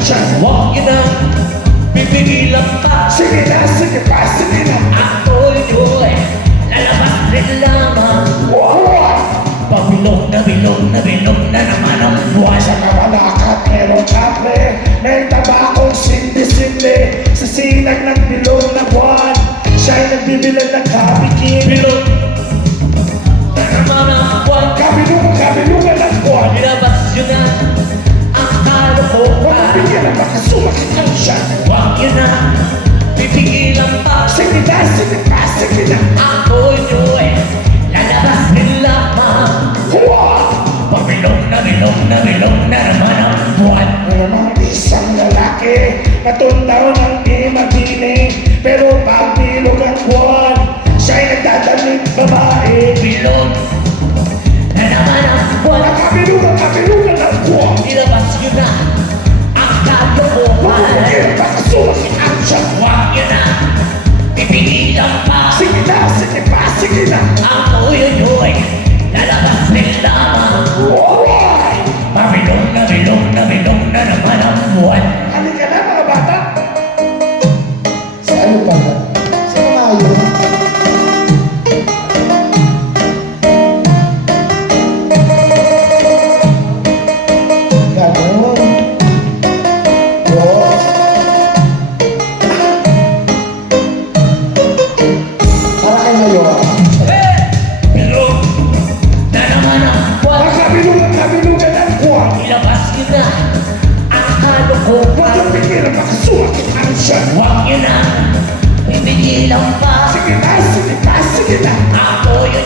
action. Huwag yun na, pipigilan pa. Sige na, sige pa, sige na. Ako yun, lalabas rin lamang. Pabilog na bilog na bilog na naman ang buwan. Sa kamalakat, merong kapre. May tabakong sindi-sindi. Sa sinag ng bilog na buwan. Siya'y nagbibilan ng kabikin. Bilog na naman ang buwan. Kabilugan ng buwan. Nilabas yun na ang kalokohan. Mabibigyan na baka sumakit ang siya. Huwag yun na, pipigilan pa. Sige na, sige pa, sige na. Ako yun, lalabas rin lamang. Pabilog na bilog na bilog na naman ang buwan. Mayroong isang lalaki Natundaw ng di magiling Pero pag bilog ang buwan Siya'y nagdadamit babae. Bilog na naman ang buwan. Kabilugan ang buwan. Nilabas yun na ang kalokohan. Mabibigyan na baka sumakit ang siya. Huwag yun na, pipigilan pa. Sige na, sige pa, sige na. Ako yun, lalabas rin lamang. Alright! Pabilog na bilog na bilog na naman ang buwan. Halika na mga bata. Sa ano pa ba? Sa Mayo. Ganon. Boss. Para kay Mayor. Bilog na naman ang buwan. Kabilugan ang buwan. Nilabas yun na ang kalokohan. Mabibigyan na baka sumakit ang siya. Huwag yun na, pipigilan pa. Sige na, sige pa, sige na. Ako yun,